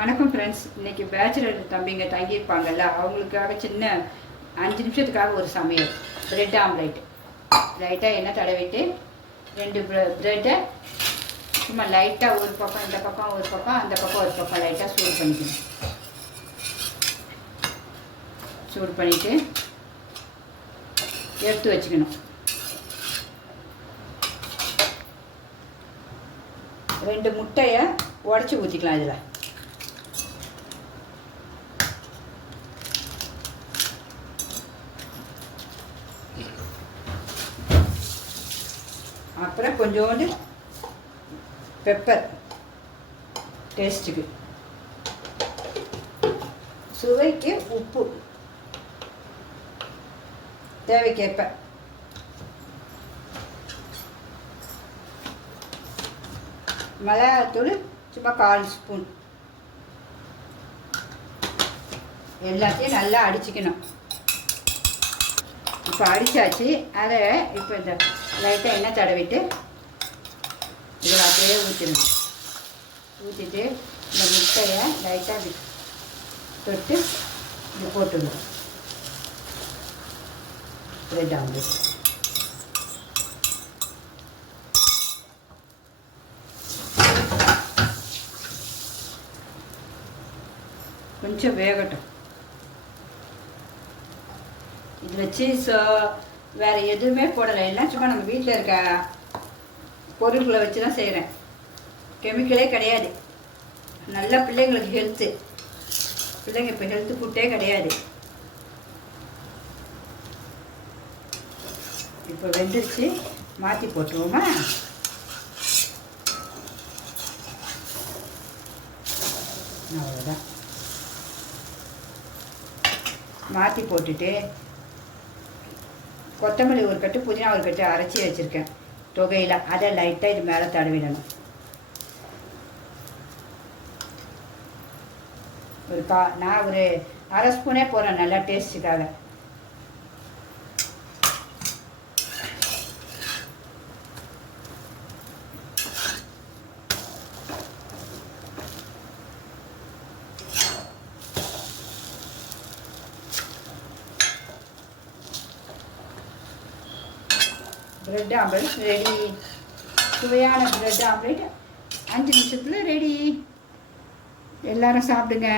வணக்கம் ஃப்ரெண்ட்ஸ். இன்றைக்கி பேச்சுலர் தம்பிங்க தங்கியிருப்பாங்கல்ல, அவங்களுக்காக சின்ன 5 நிமிஷத்துக்காக ஒரு சமையல். Bread omelette. லைட்டாக எண்ணெய் தடவிட்டு 2 ப்ரெட்டை சும்மா லைட்டாக ஒரு பக்கம் இந்த பக்கம் ஒரு பக்கம் அந்த பக்கம் ஒரு பக்கம் லைட்டாக சூடு பண்ணிக்கணும். சூடு பண்ணிவிட்டு எடுத்து வச்சுக்கணும். 2 முட்டையை உடச்சி ஊற்றிக்கலாம். இதில் அப்புறம் கொஞ்சோண்டு பெப்பர் டேஸ்ட்டுக்கு, சுவைக்கு உப்பு தேவைக்கேற்ப, மிளகாத்தூள் சும்மா 1/4 ஸ்பூன். எல்லாத்தையும் நல்லா அடிச்சுக்கணும். இப்போ அடித்தாச்சு. அதை இப்போ இந்த லைட்டாக எண்ணெய் தடவிட்டு இதில் அப்படியே ஊற்றிடணும். ஊற்றிட்டு இந்த முட்டையை லைட்டாக தொட்டு இது போட்டுடணும். Bread omelette. கொஞ்சம் வேகட்டும். இதில் சீஸோ வேறு எதுவுமே போடலை. எல்லாம் சும்மா நம்ம வீட்டில் இருக்க பொருட்களை வச்சு தான் செய்கிறேன். கெமிக்கலே கிடையாது. நல்லா பிள்ளைங்களுக்கு ஹெல்த்து. பிள்ளைங்க இப்போ ஹெல்த்து ஃபுட்டே கிடையாது. இப்போ வெந்துருச்சு. மாற்றி போட்டுருவோமா? அவ்வளோதான். மாற்றி போட்டுட்டு கொத்தமல்லி ஒரு கட்டு, புதினா ஒரு கட்டு அரைச்சி வச்சுருக்கேன் தொகையில். அதை லைட்டாக இது மேலே தடவிடணும். நான் ஒரு 1/2 ஸ்பூனே போடுறேன், நல்லா டேஸ்ட்டுக்காக. Bread omelette ready. சுவையான ப்ரெட் ஆம்லேட் 5 நிமிஷத்தில் ரெடி. எல்லாரும் சாப்பிடுங்க.